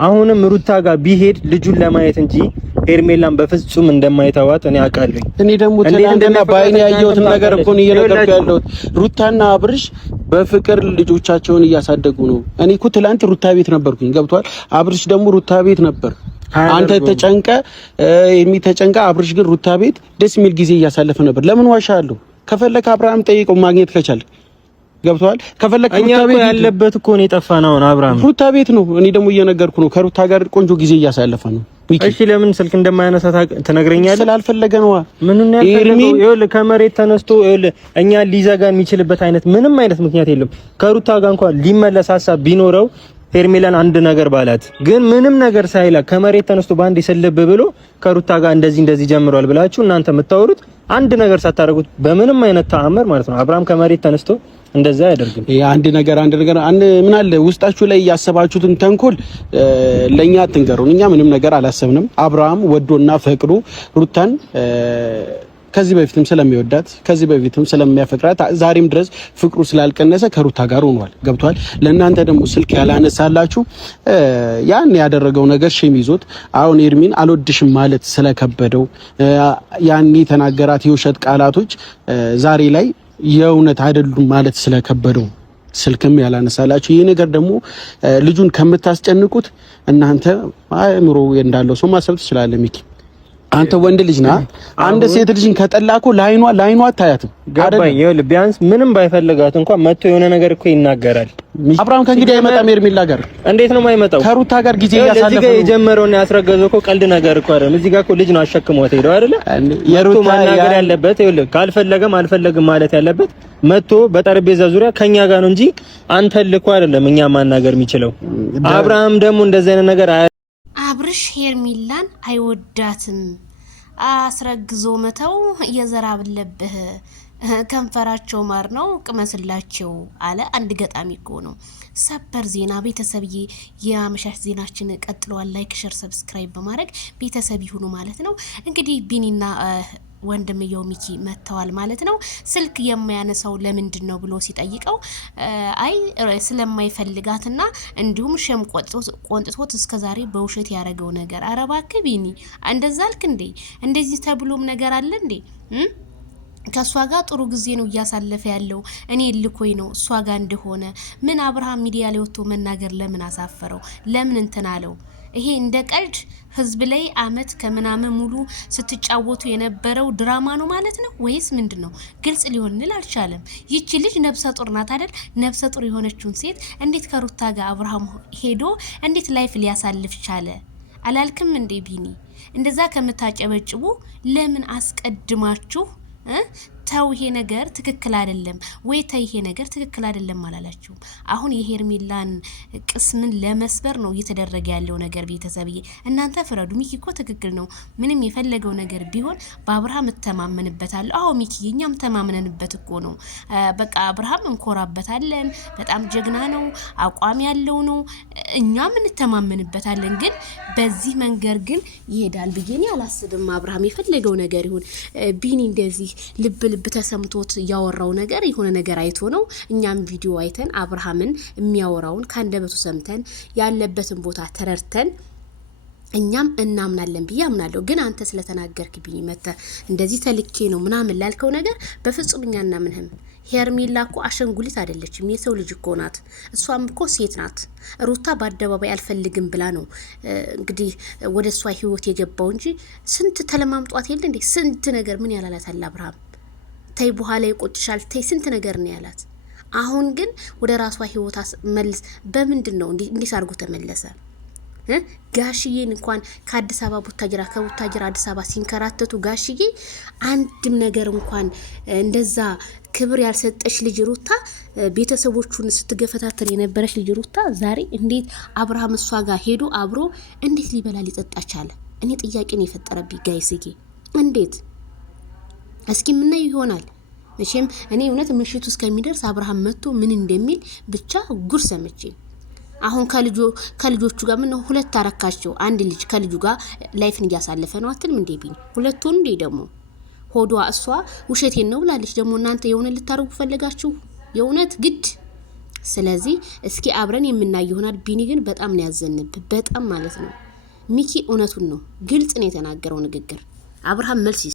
አሁንም ሩታ ጋር ቢሄድ ልጁን ለማየት እንጂ ሄርሜላን በፍጹም እንደማይተዋት እኔ አውቃለሁ። እኔ ደግሞ ትናንትና ባይኔ ያየሁት ነገር እኮ ነው እየነገርኩህ ያለሁት። ሩታና አብርሽ በፍቅር ልጆቻቸውን እያሳደጉ ነው። እኔ እኮ ትላንት ሩታ ቤት ነበርኩኝ፣ ገብቷል። አብርሽ ደግሞ ሩታ ቤት ነበር። አንተ ተጨንቀ የሚተጨንቀ አብርሽ ግን ሩታ ቤት ደስ የሚል ጊዜ እያሳለፈ ነበር። ለምን ዋሻለሁ? ከፈለክ አብርሃም ጠይቀው ማግኘት ከቻለ ገብቷል። ከፈለክ ሩታ ቤት ያለበት እኮ ነው የጠፋነው አብርሃም ሩታ ቤት ነው። እኔ ደግሞ እየነገርኩ ነው ከሩታ ጋር ቆንጆ ጊዜ እያሳለፈ ነው። እሺ ለምን ስልክ እንደማያነሳ ትነግረኛለህ? ስላልፈለገ ነው። ምኑን ያልፈለገው? ይኸውልህ ከመሬት ተነስቶ ይኸውልህ እኛ ሊዘጋ የሚችልበት አይነት ምንም አይነት ምክንያት የለም። ከሩታ ጋር እንኳን ሊመለስ ሀሳብ ቢኖረው ሄርሜላን አንድ ነገር ባላት ግን ምንም ነገር ሳይላ ከመሬት ተነስቶ ባንዴ ሰለብ ብሎ ከሩታ ጋር እንደዚህ ጀምሯል ብላችሁ እናንተ የምታወሩት አንድ ነገር ሳታረጉት በምንም አይነት ተአምር ማለት ነው። አብርሃም ከመሬት ተነስቶ እንደዛ ያደርግም። አንድ ነገር ምን አለ ውስጣችሁ ላይ ያሰባችሁትን ተንኮል ለኛ አትንገሩን። እኛ ምንም ነገር አላሰብንም። አብርሃም ወዶና ፈቅዶ ሩታን ከዚህ በፊትም ስለሚወዳት ከዚህ በፊትም ስለሚያፈቅራት ዛሬም ድረስ ፍቅሩ ስላልቀነሰ ከሩታ ጋር ሆኗል። ገብቷል። ለእናንተ ደግሞ ስልክ ያላነሳላችሁ ያን ያደረገው ነገር ሸም ይዞት አሁን ኤርሚን አልወድሽም ማለት ስለከበደው ያን ተናገራት የውሸት ቃላቶች ዛሬ ላይ የእውነት አይደሉም ማለት ስለከበደው ስልክም ያላነሳላችሁ። ይሄ ነገር ደግሞ ልጁን ከምታስጨንቁት እናንተ አእምሮ እንዳለው ሰው ማሰብ ትችላለህ። ሚኪ አንተ ወንድ ልጅ ነህ። አንድ ሴት ልጅን ከጠላኩ ላይኗ አታያትም። ገባኝ። ይኸውልህ ቢያንስ ምንም ባይፈልጋት እንኳን መጥቶ የሆነ ነገር እኮ ይናገራል። አብርሃም ከእንግዲህ አይመጣም። ኤርሚላ ጋር እንዴት ነው የማይመጣው? ከሩታ ጋር ጊዜ ያሳለፈ ነው። እዚህ ጋር የጀመረውና ያስረገዘው እኮ ቀልድ ነገር እኮ አይደለም። እዚህ ጋር እኮ ልጅ ነው አሸክሞት ሄደው አይደለ? የሩታ ማናገር ያለበት ይኸውልህ ካልፈለገም አልፈለግም ማለት ያለበት መጥቶ በጠረጴዛ ዙሪያ ከኛ ጋር ነው እንጂ አንተ ልኮ አይደለም እኛ ማናገር የሚችለው። አብርሃም ደግሞ እንደዚህ አይነት ነገር አብርሽ ሄርሚላን አይወዳትም። አስረግዞ መተው የዘራብ ለብህ ከንፈራቸው ማር ነው ቅመስላቸው አለ። አንድ ገጣሚ እኮ ነው። ሰበር ዜና ቤተሰብዬ፣ የአመሻሽ ዜናችን ቀጥሏል። ላይክ ሼር ሰብስክራይብ በማድረግ ቤተሰብ ይሁኑ ማለት ነው። እንግዲህ ቢኒና ወንድምየው ሚኪ መተዋል ማለት ነው። ስልክ የማያነሳው ለምንድን ነው ብሎ ሲጠይቀው አይ ስለማይፈልጋትና እንዲሁም ሸም ቆንጥቶት እስከዛሬ በውሸት ያደረገው ነገር አረባክ ቢኒ እንደዛ አልክ እንዴ? እንደዚህ ተብሎም ነገር አለ እንዴ? ከሷ ጋር ጥሩ ጊዜ ነው እያሳለፈ ያለው። እኔ ልኮይ ነው እሷ ጋር እንደሆነ ምን አብርሃም ሚዲያ ላይ ወጥቶ መናገር ለምን አሳፈረው? ለምን እንትን አለው? ይሄ እንደ ቀልድ ህዝብ ላይ አመት ከምናምን ሙሉ ስትጫወቱ የነበረው ድራማ ነው ማለት ነው ወይስ ምንድነው? ግልጽ ሊሆንልን አልቻለም። ይቺ ልጅ ነብሰ ጡር ናት አይደል? ነብሰ ጡር የሆነችውን ሴት እንዴት ከሩታ ጋር አብርሃም ሄዶ እንዴት ላይፍ ሊያሳልፍ ቻለ? አላልክም እንዴ ቢኒ? እንደዛ ከምታጨበጭቡ ለምን አስቀድማችሁ ተው ይሄ ነገር ትክክል አይደለም ወይ ተይ ይሄ ነገር ትክክል አይደለም አላላችሁም? አሁን የሄርሜላን ቅስምን ለመስበር ነው እየተደረገ ያለው ነገር። ቤተሰብዬ እናንተ ፍረዱ። ሚኪ እኮ ትክክል ነው። ምንም የፈለገው ነገር ቢሆን በአብርሃም ተማመንበታለሁ። አዎ ሚኪ እኛም ተማመነንበት እኮ ነው። በቃ አብርሃም እንኮራበታለን። በጣም ጀግና ነው፣ አቋም ያለው ነው። እኛም እንተማመንበታለን። ግን በዚህ መንገድ ግን ይሄዳል ብዬ እኔ አላስብም። አብርሃም የፈለገው ነገር ይሁን ቢኒ እንደዚህ ልብ ተሰምቶት ያወራው ነገር የሆነ ነገር አይቶ ነው። እኛም ቪዲዮ አይተን አብርሃምን የሚያወራውን ካንደበቱ ሰምተን ያለበትን ቦታ ተረድተን እኛም እናምናለን ብዬ አምናለሁ። ግን አንተ ስለተናገርክ ቢኒ መተ እንደዚህ ተልኬ ነው ምናምን ላልከው ነገር በፍጹም እኛ እናምንህም። ሄርሜላ እኮ አሸንጉሊት አይደለችም፣ የሰው ልጅ እኮ ናት። እሷም እኮ ሴት ናት። ሩታ በአደባባይ አልፈልግም ብላ ነው እንግዲህ ወደ እሷ ህይወት የገባው እንጂ ስንት ተለማምጧት የለ እንዴ? ስንት ነገር ምን ያላላታል አብርሃም። ተይ በኋላ ይቆጭሻል፣ ተይ ስንት ነገር ነው ያላት። አሁን ግን ወደ ራሷ ህይወት መልስ። በምንድን ነው እንዴት አድርጎ ተመለሰ? ጋሽዬን እንኳን ከአዲስ አበባ ቡታጅራ ከቡታጅራ አዲስ አበባ ሲንከራተቱ ጋሽዬ አንድም ነገር እንኳን እንደዛ ክብር ያልሰጠሽ ልጅ ሩታ ቤተሰቦቹን ስትገፈታተር የነበረች ልጅ ሩታ ዛሬ እንዴት አብርሃም እሷ ጋር ሄዶ አብሮ እንዴት ሊበላ ሊጠጣ ቻለ? እኔ ጥያቄ ነው የፈጠረብኝ ጋይስዬ። እንዴት እስኪ ምን ይሆናል? መቼም እኔ እውነት ምሽቱ እስከሚደርስ አብርሃም መጥቶ ምን እንደሚል ብቻ ጉር ሰምቼ አሁን ከልጆቹ ጋር ምን ሁለት አረካቸው። አንድ ልጅ ከልጁ ጋር ላይፍን እያሳለፈ ነው አትልም እንዴ ቢኒ? ሁለቱን እንዴ ደግሞ ሆዷ እሷ ውሸቴን ነው ብላለች። ደግሞ እናንተ የሆነ ልታረጉ ፈለጋችሁ? የእውነት ግድ ስለዚህ እስኪ አብረን የምናይ ይሆናል። ቢኒ ግን በጣም ነው ያዘንብ፣ በጣም ማለት ነው። ሚኪ እውነቱን ነው፣ ግልጽ ነው የተናገረው ንግግር። አብርሃም መልስ